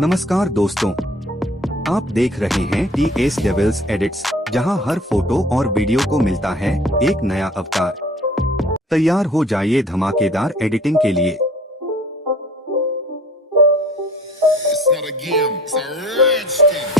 नमस्कार दोस्तों, आप देख रहे हैं टीएस डेविल्स एडिट्स, जहां हर फोटो और वीडियो को मिलता है एक नया अवतार। तैयार हो जाइए धमाकेदार एडिटिंग के लिए। It's not a game, it's a rich thing.